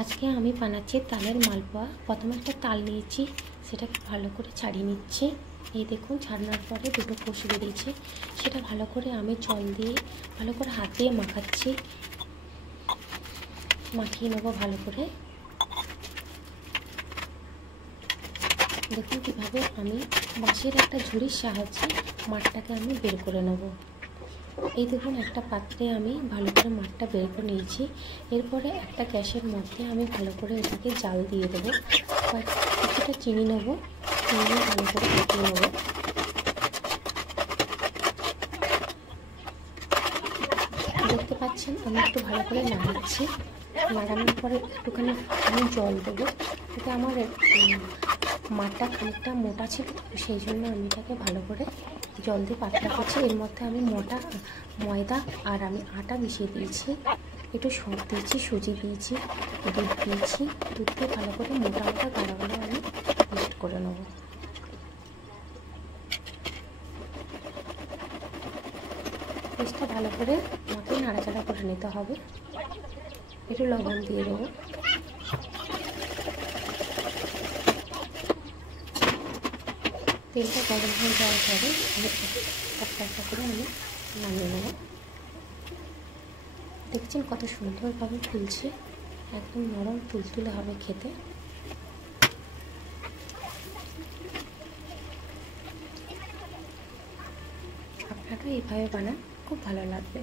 আজকে আমি বানাচ্ছি তালের মালপোয়া। প্রথমে একটা তাল নিয়েছি, সেটাকে ভালো করে ছাড়িয়ে নিচ্ছি। এই দেখুন, ছাড়ানোর পরে দুটো কোষ বেরিয়েছে। সেটা ভালো করে আমি জল দিয়ে ভালো করে হাত দিয়ে মাখাচ্ছি, মাখিয়ে নেবো ভালো করে। দেখুন কীভাবে আমি বাঁশের একটা ঝুড়ির সাহায্যে মাঠটাকে আমি বের করে নেব। এই দেখুন, একটা পাত্রে আমি ভালো করে মাঠটা বের করে নিয়েছি। এরপরে একটা গ্যাসের মধ্যে আমি ভালো করে এটাকে জাল দিয়ে দেবো। কিছুটা চিনি নেব, চিনি নিয়ে ভালো করে ফুটিয়ে নেব। দেখতে পাচ্ছেন আমি একটু ভালো করে নাড়াচ্ছি। নাড়ানোর পরে একটুখানি আমি জল দেবো। এটা আমার মাঠটা খানিকটা মোটা ছিল, সেই জন্য আমি এটাকে ভালো করে জল দিয়ে পাতলা করছি। এর মধ্যে আমি ময়দা আর আমি আটা মিশিয়ে দিয়েছি, একটু সব দিয়েছি, সুজি দিয়েছি, দুধ দিয়েছি। দুধ দিয়ে ভালো করে মোটা মোটা গাঢ় গাঢ় আমি পেস্ট করে নেব। পেস্টটা ভালো করে আমাকে নাড়াচাড়া করে নিতে হবে। একটু লবণ দিয়ে দেবো। তেলটা গরম হয়ে যাওয়ার পরে একটা একটা করে আমি নামিয়ে নেব। দেখছেন কত সুন্দরভাবে ফুলছে, একদম নরম তুলতুলে হবে খেতে। আপনারা এইভাবে বানান, খুব ভালো লাগবে।